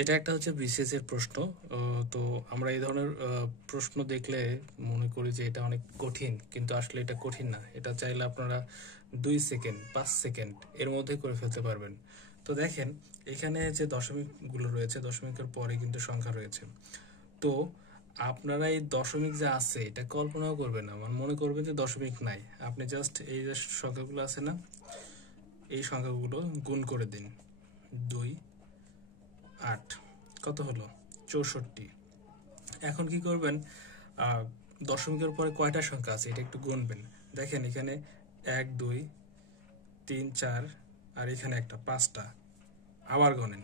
এটা একটা হচ্ছে বিসিএস এর প্রশ্ন। তো আমরা এই ধরনের প্রশ্ন দেখলে মনে করি যে এটা অনেক কঠিন, কিন্তু আসলে এটা কঠিন না। এটা চাইলে আপনারা 2 সেকেন্ড 5 সেকেন্ড এর মধ্যে করে ফেলতে পারবেন। তো দেখেন, এখানে যে দশমিকগুলো রয়েছে, দশমিকের পরে কিন্তু সংখ্যা রয়েছে। তো আপনারা এই দশমিক যে আছে এটা কল্পনাও করবেন না, মানে মনে করবেন যে দশমিক নাই। আপনি জাস্ট এই যে সংখ্যাগুলো আছে না, এই সংখ্যাগুলো গুণ করে দিন। 2, 8 কত হলো? 64। এখন কি করবেন? দশমিকের পরে কয়টা সংখ্যা আছে এটা একটু গুনবেন। দেখেন এখানে 1, 2, 3, 4, আর এখানে একটা 5টা। আবার গণেন।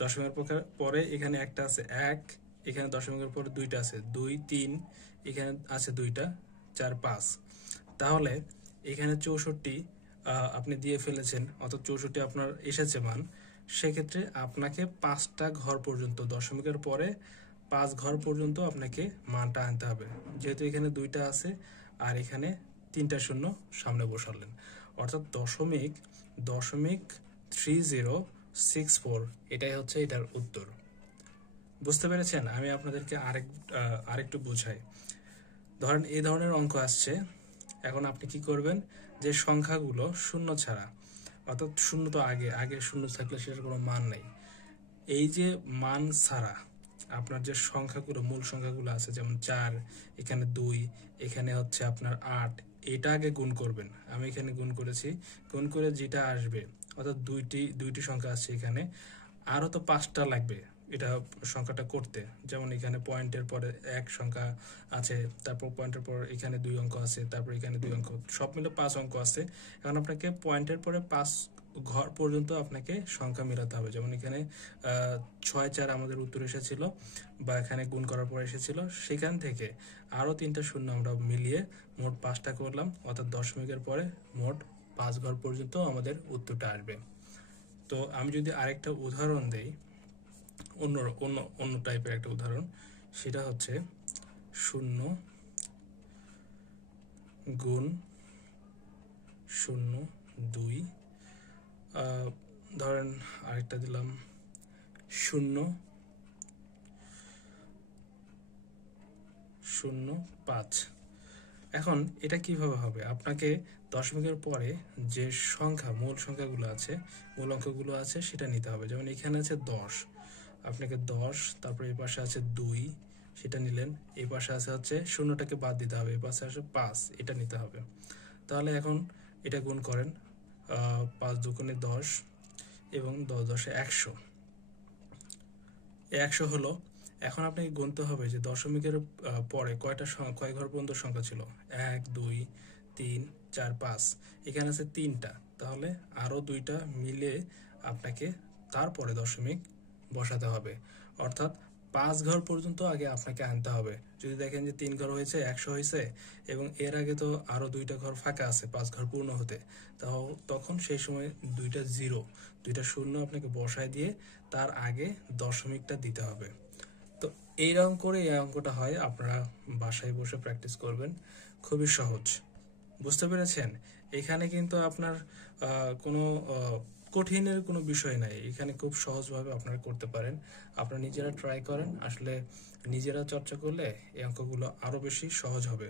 দশমিকের পরে এখানে একটা আছে 1, এখানে দশমিকের পরে 2টা আছে 2, 3, এখানে আছে 2টা 4, 5। তাহলে এখানে 64 আপনি দিয়ে ফেলেছেন, অর্থাৎ 64 আপনার এসেছে মান। সেক্ষেত্রে আপনাকে 5টা ঘর পর্যন্ত, দশমিকের পরে 5 ঘর পর্যন্ত আপনাকে মানটা আনতে হবে। যেহেতু এখানে 2টা আছে আর এখানে 3টা শূন্য সামনে বসালেন, অর্থাৎ দশমিক দশমিক 3064, এটাই হচ্ছে এটার উত্তর। বুঝতে পেরেছেন? আমি আপনাদেরকে আরেকটু বুঝাই। ধরেন এই ধরনের অঙ্ক আসছে। এখন আপনি কি করবেন? যে সংখ্যাগুলো শূন্য ছাড়া, অর্থাৎ শূন্য তো আগে শূন্য থাকলে সেটার কোনো মান নেই। এই যে মান ছাড়া আপনার যে সংখ্যাগুলো, মূল সংখ্যাগুলো আছে, যেমন 4, এখানে 2, এখানে হচ্ছে আপনার 8, এটা আগে গুণ করবেন। আমি এখানে গুণ করেছি। গুণ করে যেটা আসবে, অর্থাৎ দুইটি সংখ্যা আছে এখানে, আরও তো 5টা লাগবে এটা সংখ্যাটা করতে। যেমন এখানে পয়েন্টের পরে 1 সংখ্যা আছে, তারপর পয়েন্টের পর এখানে 2 অঙ্ক আছে, তারপর এখানে 2 অঙ্ক, সব মিলে 5 অঙ্ক আছে। এখন আপনাকে পয়েন্টের পরে 5 ঘর পর্যন্ত আপনাকে সংখ্যা মেলাতে হবে। যেমন এখানে 6, 4 আমাদের উত্তর এসেছিল, বা এখানে গুণ করার পর এসেছিল। সেখান থেকে আরও 3টা শূন্য আমরা মিলিয়ে মোট 5টা করলাম, অর্থাৎ দশমিকের পরে মোট 5 ঘর পর্যন্ত আমাদের উত্তরটা আসবে। তো আমি যদি আরেকটা উদাহরণ দেই, অন্য অন্য অন্য টাইপের একটা উদাহরণ, সেটা হচ্ছে 0 গুণ 0, 2, ধরেন আরেকটা দিলাম 0, 0, 5। এখন এটা কিভাবে হবে? আপনাকে দশমিকের পরে যে সংখ্যা, মূল সংখ্যাগুলো আছে, মূল অঙ্কগুলো আছে, সেটা নিতে হবে। যেমন এখানে আছে 10, আপনাকে 10, তারপর এই পাশে আছে 2, সেটা নিলেন। এই পাশে আছে হচ্ছে শূন্যটাকে বাদ দিতে হবে, এই পাশে আছে 5, এটা নিতে হবে। তাহলে এখন এটা গুণ করেন। 5 দুগুণে 10 এবং 10 10 100, 100 হলো। এখন আপনাকে গুনতে হবে যে দশমিকের পরে কয় ঘর পর্যন্ত সংখ্যা ছিল। 1, 2, 3, 4, 5, এখানে আছে 3টা। তাহলে আরও 2টা মিলে আপনাকে তারপরে দশমিক বসাতে হবে, অর্থাৎ 5 ঘর পর্যন্ত আগে আপনাকে আনতে হবে। যদি দেখেন যে 3 ঘর হয়েছে, 100 হয়েছে, এবং এর আগে তো আরও 2টা ঘর ফাঁকা আছে 5 ঘর পূর্ণ হতে, তখন সেই সময় 2টা শূন্য আপনাকে বসায় দিয়ে তার আগে দশমিকটা দিতে হবে। তো এইরকম করে এই অঙ্কটা হয়। আপনারা বাসায় বসে প্র্যাকটিস করবেন, খুবই সহজ। বুঝতে পেরেছেন? এখানে কিন্তু আপনার কোনো কঠিনের কোনো বিষয় নাই। এখানে খুব সহজভাবে আপনারা করতে পারেন। আপনারা নিজেরা ট্রাই করেন। আসলে নিজেরা চর্চা করলে এই অঙ্কগুলো আরো বেশি সহজ হবে।